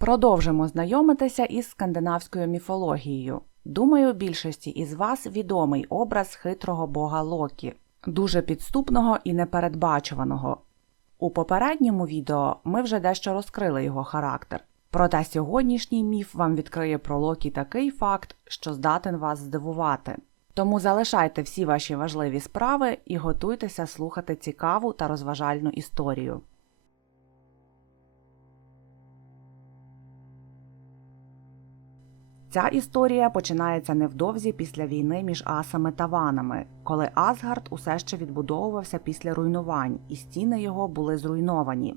Продовжимо знайомитися із скандинавською міфологією. Думаю, більшості із вас відомий образ хитрого бога Локі, дуже підступного і непередбачуваного. У попередньому відео ми вже дещо розкрили його характер. Проте сьогоднішній міф вам відкриє про Локі такий факт, що здатен вас здивувати. Тому залишайте всі ваші важливі справи і готуйтеся слухати цікаву та розважальну історію. Ця історія починається невдовзі після війни між асами та ванами, коли Асгард усе ще відбудовувався після руйнувань, і стіни його були зруйновані.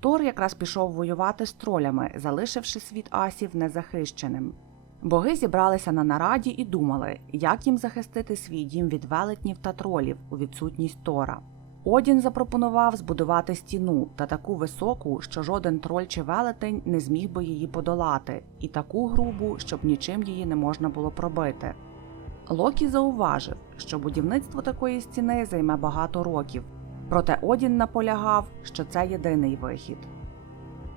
Тор якраз пішов воювати з тролями, залишивши світ асів незахищеним. Боги зібралися на нараді і думали, як їм захистити свій дім від велетнів та тролів у відсутність Тора. Одін запропонував збудувати стіну та таку високу, що жоден троль чи велетень не зміг би її подолати, і таку грубу, щоб нічим її не можна було пробити. Локі зауважив, що будівництво такої стіни займе багато років, проте Одін наполягав, що це єдиний вихід.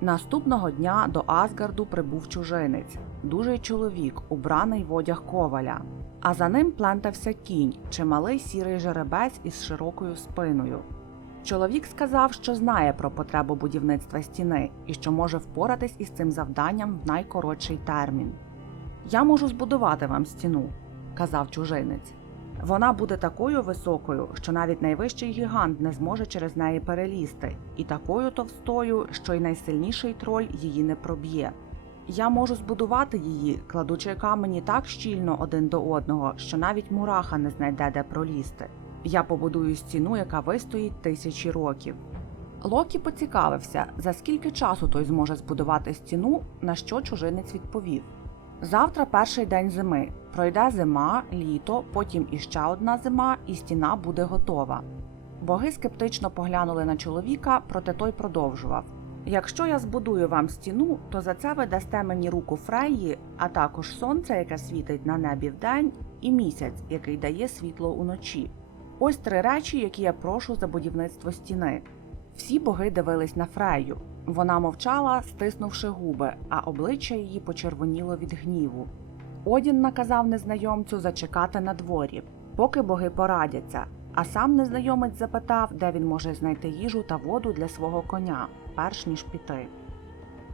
Наступного дня до Асгарду прибув чужинець, дужий чоловік, убраний в одяг коваля, а за ним плентався кінь, чималий сірий жеребець із широкою спиною. Чоловік сказав, що знає про потребу будівництва стіни і що може впоратись із цим завданням в найкоротший термін. Я можу збудувати вам стіну, казав чужинець. Вона буде такою високою, що навіть найвищий гігант не зможе через неї перелізти, і такою товстою, що й найсильніший троль її не проб'є. Я можу збудувати її, кладучи камені так щільно один до одного, що навіть мураха не знайде де пролізти. Я побудую стіну, яка вистоїть тисячі років. Локі поцікавився, за скільки часу той зможе збудувати стіну, на що чужинець відповів. Завтра перший день зими. Пройде зима, літо, потім іще одна зима, і стіна буде готова. Боги скептично поглянули на чоловіка, проте той продовжував. Якщо я збудую вам стіну, то за це ви дасте мені руку Фрейї, а також сонце, яке світить на небі вдень, і місяць, який дає світло уночі. Ось три речі, які я прошу за будівництво стіни. Всі боги дивились на Фрейю. Вона мовчала, стиснувши губи, а обличчя її почервоніло від гніву. Одін наказав незнайомцю зачекати на дворі, поки боги порадяться, а сам незнайомець запитав, де він може знайти їжу та воду для свого коня, перш ніж піти.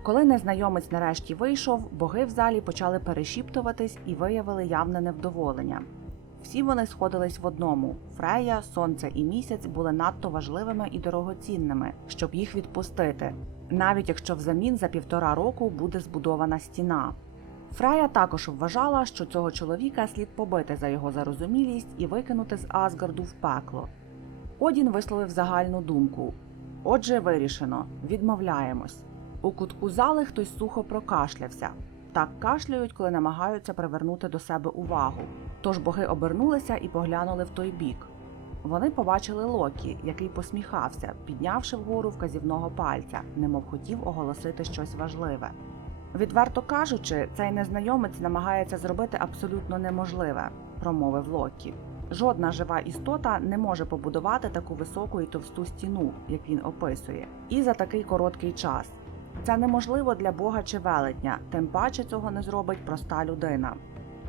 Коли незнайомець нарешті вийшов, боги в залі почали перешіптуватись і виявили явне невдоволення. Всі вони сходились в одному: Фрея, сонце і місяць були надто важливими і дорогоцінними, щоб їх відпустити, навіть якщо взамін за півтора року буде збудована стіна. Фрея також вважала, що цього чоловіка слід побити за його зарозумілість і викинути з Асгарду в пекло. Одін висловив загальну думку. Отже, вирішено, відмовляємось. У кутку зали хтось сухо прокашлявся. Так кашляють, коли намагаються привернути до себе увагу. Тож боги обернулися і поглянули в той бік. Вони побачили Локі, який посміхався, піднявши вгору вказівного пальця, немов хотів оголосити щось важливе. Відверто кажучи, цей незнайомець намагається зробити абсолютно неможливе, промовив Локі. Жодна жива істота не може побудувати таку високу і товсту стіну, як він описує, і за такий короткий час. Це неможливо для Бога чи велетня, тим паче цього не зробить проста людина.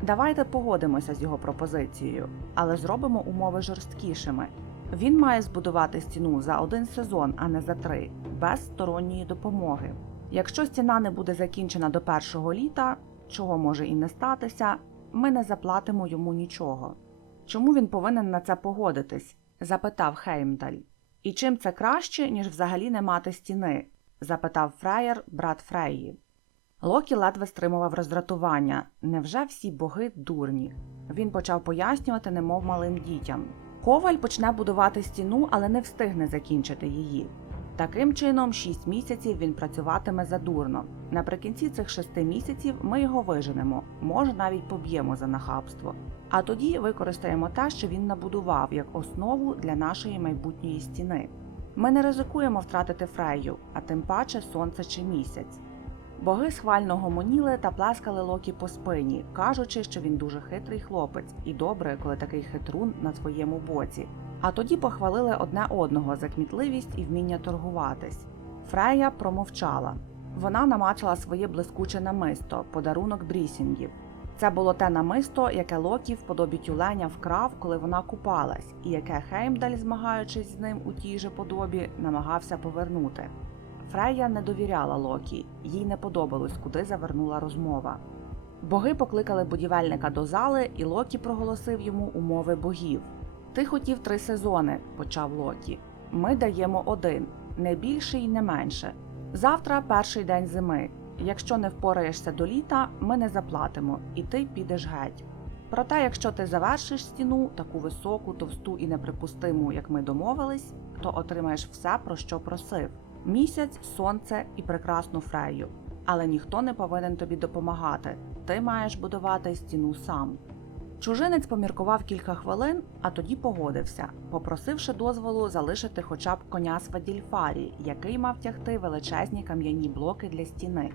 Давайте погодимося з його пропозицією, але зробимо умови жорсткішими. Він має збудувати стіну за один сезон, а не за три, без сторонньої допомоги. Якщо стіна не буде закінчена до першого літа, чого може і не статися, ми не заплатимо йому нічого. Чому він повинен на це погодитись? запитав Хеймдаль. І чим це краще, ніж взагалі не мати стіни? запитав Фреєр, брат Фреї. Локі ледве стримував роздратування. Невже всі боги дурні? Він почав пояснювати, немов малим дітям. Коваль почне будувати стіну, але не встигне закінчити її. Таким чином, шість місяців він працюватиме задурно. Наприкінці цих шести місяців ми його виженемо, може навіть поб'ємо за нахабство. А тоді використаємо те, що він набудував як основу для нашої майбутньої стіни. Ми не ризикуємо втратити фрею, а тим паче сонце чи місяць. Боги схвально гомоніли та плескали Локі по спині, кажучи, що він дуже хитрий хлопець, і добре, коли такий хитрун на своєму боці. А тоді похвалили одне одного за кмітливість і вміння торгуватись. Фрея промовчала. Вона намачила своє блискуче намисто, подарунок брісінгів. Це було те намисто, яке Локі в подобі тюленя вкрав, коли вона купалась, і яке Хеймдаль, змагаючись з ним у тій же подобі, намагався повернути. Фрейя не довіряла Локі, їй не подобалось, куди завернула розмова. Боги покликали будівельника до зали, і Локі проголосив йому умови богів. Ти хотів три сезони, почав Локі. Ми даємо один, не більше і не менше. Завтра перший день зими. Якщо не впораєшся до літа, ми не заплатимо, і ти підеш геть. Проте, якщо ти завершиш стіну, таку високу, товсту і неприпустиму, як ми домовились, то отримаєш все, про що просив: місяць, сонце і прекрасну фрею. Але ніхто не повинен тобі допомагати. Ти маєш будувати стіну сам. Чужинець поміркував кілька хвилин, а тоді погодився, попросивши дозволу залишити хоча б коня Свадільфарі, який мав тягти величезні кам'яні блоки для стіни.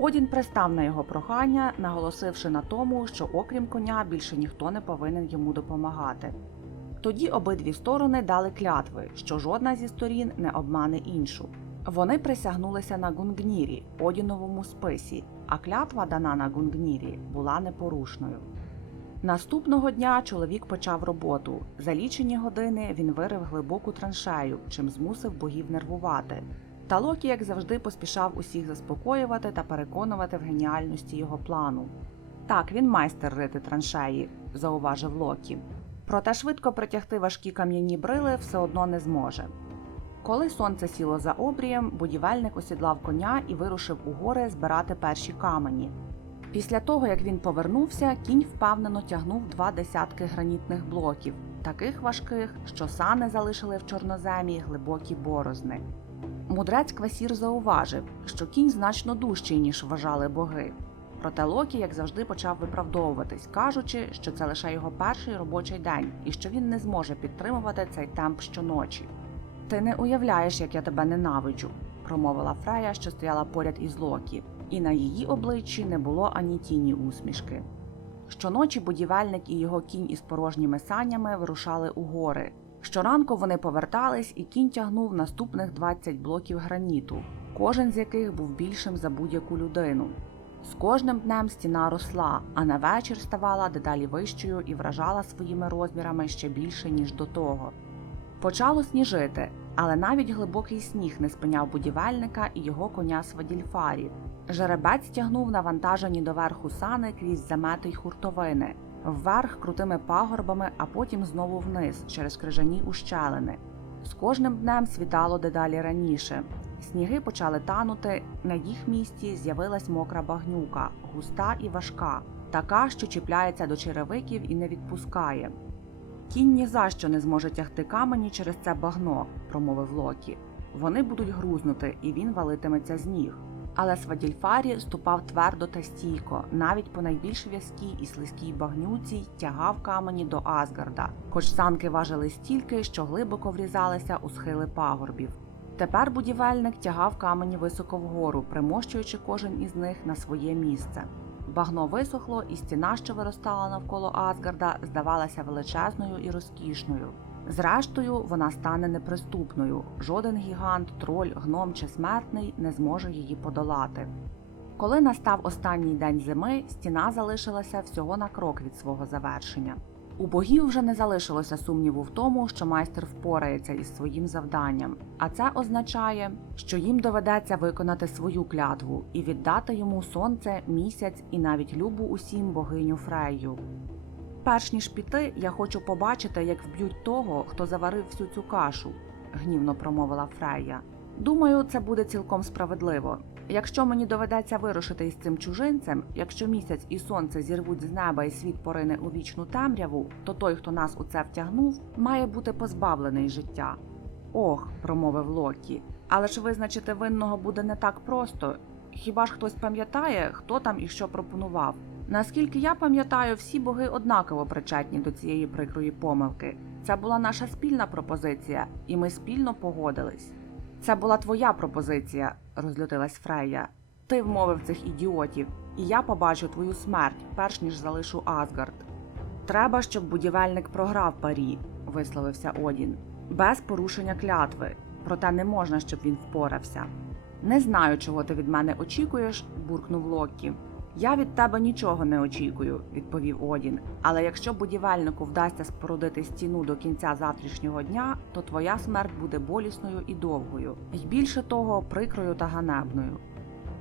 Одін пристав на його прохання, наголосивши на тому, що окрім коня більше ніхто не повинен йому допомагати. Тоді обидві сторони дали клятви, що жодна зі сторін не обмане іншу. Вони присягнулися на Гунгнірі, Одіновому списі, а клятва, дана на Гунгнірі, була непорушною. Наступного дня чоловік почав роботу. За лічені години він вирив глибоку траншею, чим змусив богів нервувати. Та Локі, як завжди, поспішав усіх заспокоювати та переконувати в геніальності його плану. Так, він майстер рити траншеї, зауважив Локі. Проте швидко притягти важкі кам'яні брили все одно не зможе. Коли сонце сіло за обрієм, будівельник осідлав коня і вирушив у гори збирати перші камені. Після того, як він повернувся, кінь впевнено тягнув два десятки гранітних блоків, таких важких, що сани залишили в чорноземі глибокі борозни. Мудрець Квасір зауважив, що кінь значно дужчий, ніж вважали боги. Проте Локі, як завжди, почав виправдовуватись, кажучи, що це лише його перший робочий день і що він не зможе підтримувати цей темп щоночі. Ти не уявляєш, як я тебе ненавиджу, промовила Фрея, що стояла поряд із Локі, і на її обличчі не було ані тіні усмішки. Щоночі будівельник і його кінь із порожніми санями вирушали у гори. Щоранку вони повертались, і кінь тягнув наступних 20 блоків граніту, кожен з яких був більшим за будь-яку людину. З кожним днем стіна росла, а на вечір ставала дедалі вищою і вражала своїми розмірами ще більше, ніж до того. Почало сніжити, але навіть глибокий сніг не спиняв будівельника і його коня Свадільфарі. Жеребець тягнув навантажені доверху сани крізь замети й хуртовини, вверх крутими пагорбами, а потім знову вниз через крижані ущелини. З кожним днем світало дедалі раніше. Сніги почали танути, на їх місці з'явилась мокра багнюка, густа і важка, така, що чіпляється до черевиків і не відпускає. Кінь ні за що не зможе тягти камені через це багно, промовив Локі. Вони будуть грузнути, і він валитиметься з ніг. Але Свадільфарі ступав твердо та стійко, навіть по найбільш в'язкій і слизькій багнюці тягав камені до Асгарда, хоч санки важили стільки, що глибоко врізалися у схили пагорбів. Тепер будівельник тягав камені високо вгору, примощуючи кожен із них на своє місце. Багно висохло, і стіна, що виростала навколо Асгарда, здавалася величезною і розкішною. Зрештою, вона стане неприступною. Жоден гігант, троль, гном чи смертний не зможе її подолати. Коли настав останній день зими, стіна залишилася всього на крок від свого завершення. У богів вже не залишилося сумніву в тому, що майстер впорається із своїм завданням, а це означає, що їм доведеться виконати свою клятву і віддати йому сонце, місяць і навіть любу усім богиню Фрейю. Перш ніж піти, я хочу побачити, як вб'ють того, хто заварив всю цю кашу, гнівно промовила Фрейя. Думаю, це буде цілком справедливо. Якщо мені доведеться вирушити із цим чужинцем, якщо місяць і сонце зірвуть з неба і світ порине у вічну темряву, то той, хто нас у це втягнув, має бути позбавлений життя. Ох, промовив Локі, але ж визначити винного буде не так просто. Хіба ж хтось пам'ятає, хто там і що пропонував? Наскільки я пам'ятаю, всі боги однаково причетні до цієї прикрої помилки. Це була наша спільна пропозиція, і ми спільно погодились. Це була твоя пропозиція, розлютилась Фрея. Ти вмовив цих ідіотів, і я побачу твою смерть, перш ніж залишу Асгард. Треба, щоб будівельник програв парі, висловився Одін, без порушення клятви. Проте не можна, щоб він впорався. Не знаю, чого ти від мене очікуєш, буркнув Локі. Я від тебе нічого не очікую, відповів Одін. Але якщо будівельнику вдасться спорудити стіну до кінця завтрашнього дня, то твоя смерть буде болісною і довгою, і більше того, прикрою та ганебною.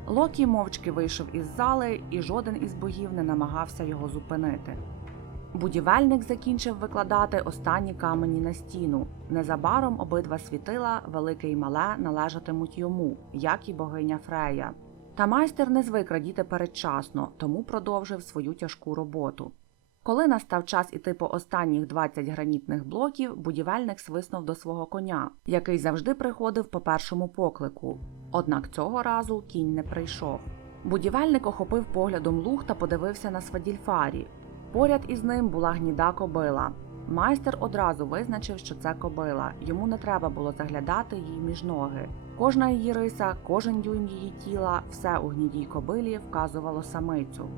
Локі мовчки вийшов із зали, і жоден із богів не намагався його зупинити. Будівельник закінчив викладати останні камені на стіну. Незабаром обидва світила, велике і мале, належатимуть йому, як і богиня Фрея. Та майстер не звик радіти передчасно, тому продовжив свою тяжку роботу. Коли настав час іти по останніх 20 гранітних блоків, будівельник свиснув до свого коня, який завжди приходив по першому поклику. Однак цього разу кінь не прийшов. Будівельник охопив поглядом луг та подивився на Свадільфарі. Поряд із ним була гніда кобила. Майстер одразу визначив, що це кобила. Йому не треба було заглядати їй між ноги. Кожна її риса, кожен дюйм її тіла, все у гнідій кобилі вказувало самицю.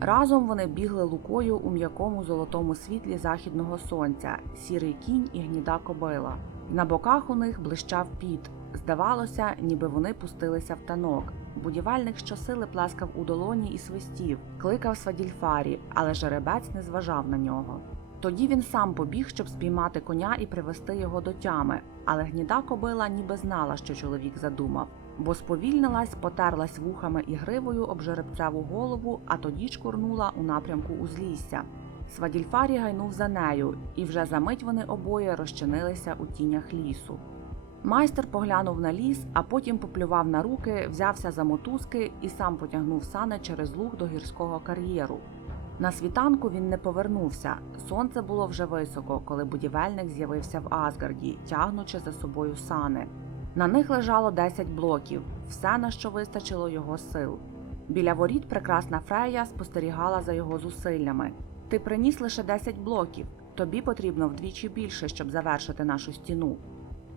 Разом вони бігли лукою у м'якому золотому світлі західного сонця, сірий кінь і гніда кобила. На боках у них блищав піт. Здавалося, ніби вони пустилися в танок. Будівельник щосили плескав у долоні і свистів, кликав Свадільфарі, але жеребець не зважав на нього. Тоді він сам побіг, щоб спіймати коня і привести його до тями, але гніда кобила ніби знала, що чоловік задумав, бо сповільнилась, потерлась вухами і гривою об жеребцеву голову, а тоді чкурнула у напрямку узлісся. Свадільфарі гайнув за нею, і вже за мить вони обоє розчинилися у тінях лісу. Майстер поглянув на ліс, а потім поплював на руки, взявся за мотузки і сам потягнув сани через луг до гірського кар'єру. На світанку він не повернувся. Сонце було вже високо, коли будівельник з'явився в Асгарді, тягнучи за собою сани. На них лежало 10 блоків, все на що вистачило його сил. Біля воріт прекрасна Фрея спостерігала за його зусиллями. Ти приніс лише 10 блоків. Тобі потрібно вдвічі більше, щоб завершити нашу стіну.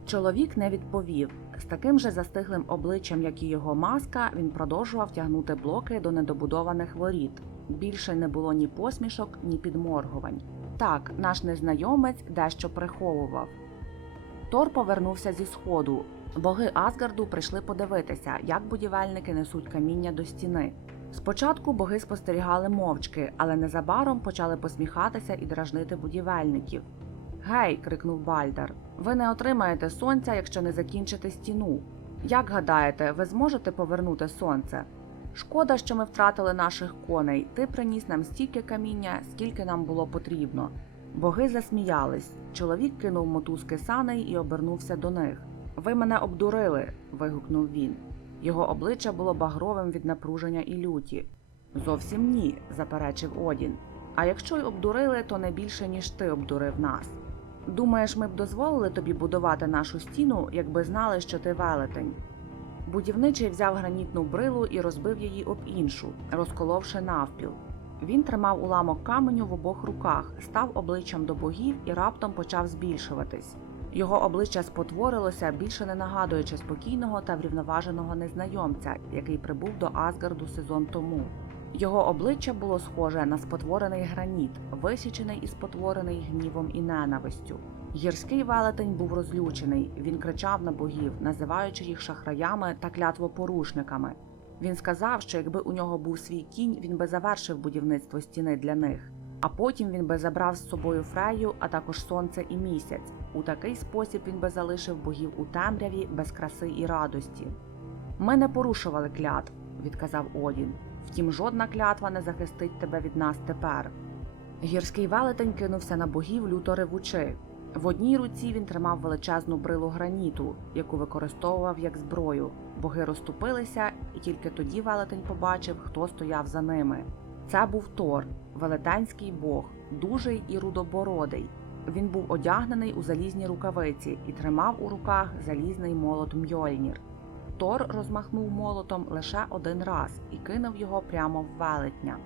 Чоловік не відповів. З таким же застиглим обличчям, як і його маска, він продовжував тягнути блоки до недобудованих воріт. Більше не було ні посмішок, ні підморгувань. Так, наш незнайомець дещо приховував. Тор повернувся зі сходу. Боги Асгарду прийшли подивитися, як будівельники несуть каміння до стіни. Спочатку боги спостерігали мовчки, але незабаром почали посміхатися і дражнити будівельників. Гей, крикнув Бальдар, ви не отримаєте сонця, якщо не закінчите стіну. Як гадаєте, ви зможете повернути сонце? Шкода, що ми втратили наших коней. Ти приніс нам стільки каміння, скільки нам було потрібно. Боги засміялись. Чоловік кинув мотузки саней і обернувся до них. Ви мене обдурили. вигукнув він. Його обличчя було багровим від напруження і люті. Зовсім ні, заперечив Одін. А якщо й обдурили, то не більше, ніж ти обдурив нас. Думаєш, ми б дозволили тобі будувати нашу стіну, якби знали, що ти велетень? Будівничий взяв гранітну брилу і розбив її об іншу, розколовши навпіл. Він тримав уламок каменю в обох руках, став обличчям до богів і раптом почав збільшуватись. Його обличчя спотворилося, більше не нагадуючи спокійного та врівноваженого незнайомця, який прибув до Асгарду сезон тому. Його обличчя було схоже на спотворений граніт, висічений і спотворений гнівом і ненавистю. Гірський велетень був розлючений. Він кричав на богів, називаючи їх шахраями та клятвопорушниками. Він сказав, що якби у нього був свій кінь, він би завершив будівництво стіни для них. А потім він би забрав з собою Фрею, а також сонце і місяць. У такий спосіб він би залишив богів у темряві без краси і радості. Ми не порушували клятв, відказав Одін. Втім, жодна клятва не захистить тебе від нас тепер. Гірський велетень кинувся на богів люто ревучи. В одній руці він тримав величезну брилу граніту, яку використовував як зброю. Боги розступилися, і тільки тоді велетень побачив, хто стояв за ними. Це був Тор, велетенський бог, дужий і рудобородий. Він був одягнений у залізні рукавиці і тримав у руках залізний молот Мьольнір. Тор розмахнув молотом лише один раз і кинув його прямо в велетня.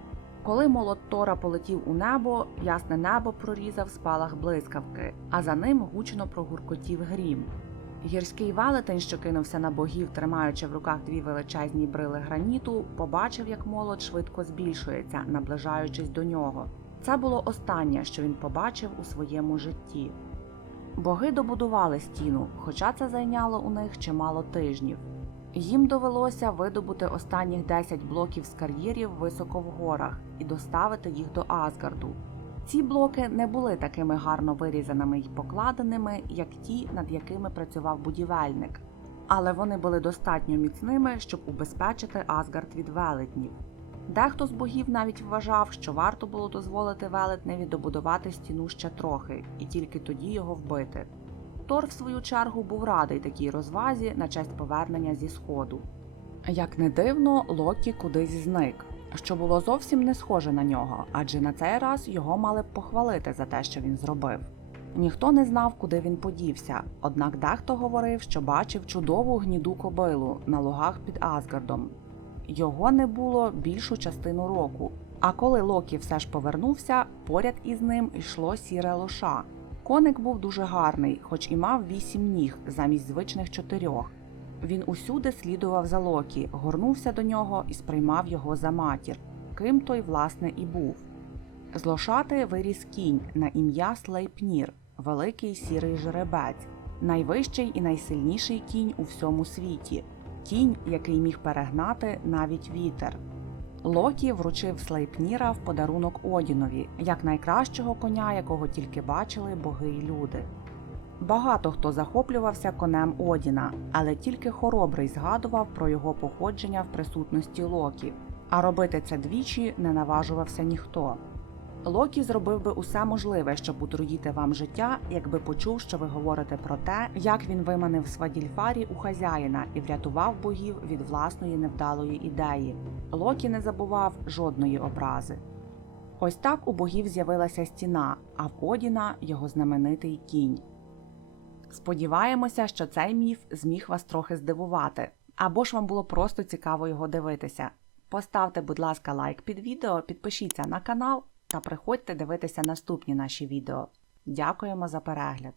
Коли молот Тора полетів у небо, ясне небо прорізав спалах блискавки, а за ним гучно прогуркотів грім. Гірський велетень, що кинувся на богів, тримаючи в руках дві величезні брили граніту, побачив, як молот швидко збільшується, наближаючись до нього. Це було останнє, що він побачив у своєму житті. Боги добудували стіну, хоча це зайняло у них чимало тижнів. Їм довелося видобути останніх 10 блоків з кар'єрів високо в горах і доставити їх до Асгарду. Ці блоки не були такими гарно вирізаними й покладеними, як ті, над якими працював будівельник, але вони були достатньо міцними, щоб убезпечити Асгард від велетнів. Дехто з богів навіть вважав, що варто було дозволити велетневі добудувати стіну ще трохи, і тільки тоді його вбити. Тор, в свою чергу, був радий такій розвазі на честь повернення зі сходу. Як не дивно, Локі кудись зник, що було зовсім не схоже на нього, адже на цей раз його мали б похвалити за те, що він зробив. Ніхто не знав, куди він подівся, однак дехто говорив, що бачив чудову гніду кобилу на лугах під Асгардом. Його не було більшу частину року. А коли Локі все ж повернувся, поряд із ним йшло сіре лоша. Коник був дуже гарний, хоч і мав вісім ніг замість звичних чотирьох. Він усюди слідував за Локі, горнувся до нього і сприймав його за матір, ким той, власне, і був. З лошати виріс кінь на ім'я Слейпнір, великий сірий жеребець, найвищий і найсильніший кінь у всьому світі, кінь, який міг перегнати навіть вітер. Локі вручив Слейпніра в подарунок Одінові, як найкращого коня, якого тільки бачили боги й люди. Багато хто захоплювався конем Одіна, але тільки хоробрий згадував про його походження в присутності Локі, а робити це двічі не наважувався ніхто. Локі зробив би усе можливе, щоб утруїти вам життя, якби почув, що ви говорите про те, як він виманив Свадільфарі у хазяїна і врятував богів від власної невдалої ідеї. Локі не забував жодної образи. Ось так у богів з'явилася стіна, а в Одіна його знаменитий кінь. Сподіваємося, що цей міф зміг вас трохи здивувати, або ж вам було просто цікаво його дивитися. Поставте, будь ласка, лайк під відео, підпишіться на канал та приходьте дивитися наступні наші відео. Дякуємо за перегляд!